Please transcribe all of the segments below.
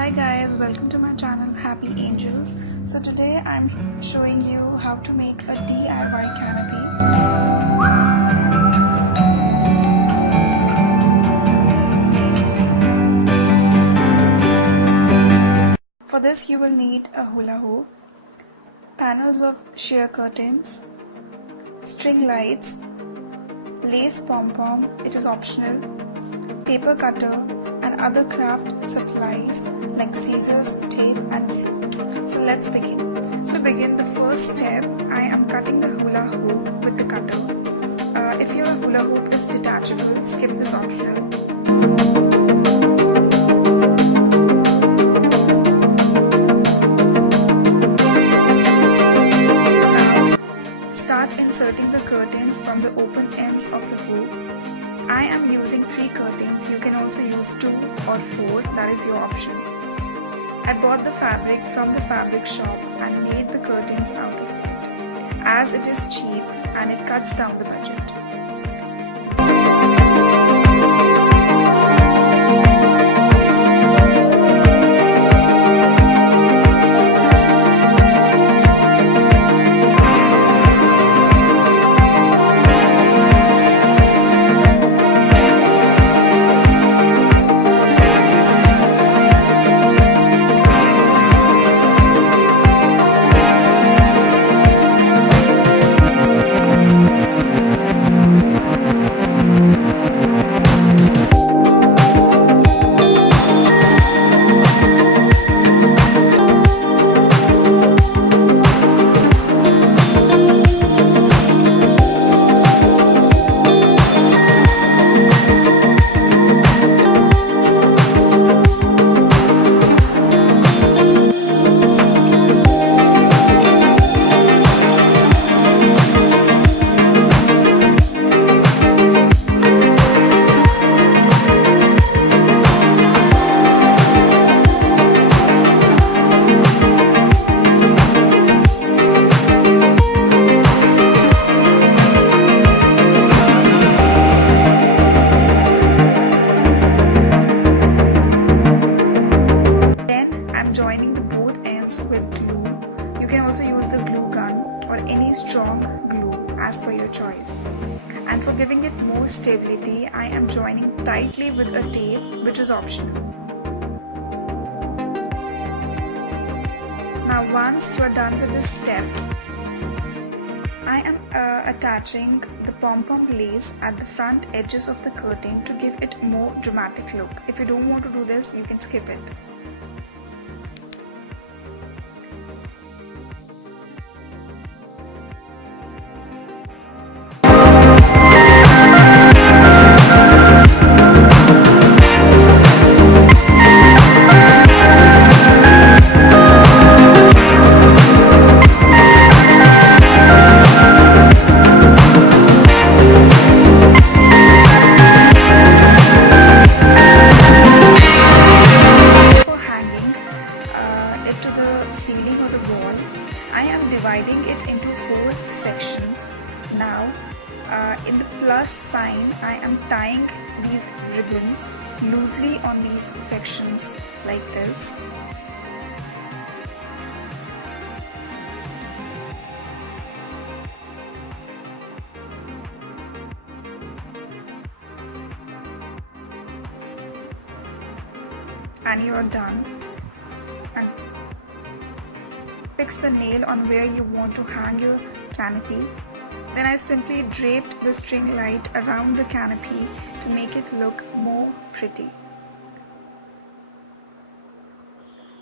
Hi guys, welcome to my channel Happy Angels. So today I'm showing you how to make a DIY canopy. For this you will need a hula hoop, panels of sheer curtains, string lights, lace pom-pom, it is optional, paper cutter and other craft supplies like scissors, tape and glue. So let's begin. So to begin the first step, I am cutting the hula hoop with the cutter. If your hula hoop is detachable, skip this optional. Now start inserting the curtains from the open ends of the hoop. I am using 3 curtains, you can also use 2 or 4, that is your option. I bought the fabric from the fabric shop and made the curtains out of it, as it is cheap and it cuts down the budget. With glue. You can also use the glue gun or any strong glue as per your choice. And for giving it more stability, I am joining tightly with a tape, which is optional. Now once you are done with this step, I am attaching the pom-pom lace at the front edges of the curtain to give it more dramatic look. If you don't want to do this, you can skip it. To the ceiling or the wall, I am dividing it into 4 sections. Now in the plus sign, I am tying these ribbons loosely on these sections like this. And you are done. And fix the nail on where you want to hang your canopy. Then I simply draped the string light around the canopy to make it look more pretty.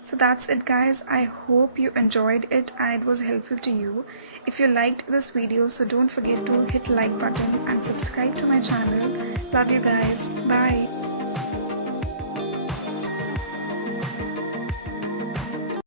So that's it guys, I hope you enjoyed it and it was helpful to you. If you liked this video, so don't forget to hit like button and subscribe to my channel. Love you guys, bye.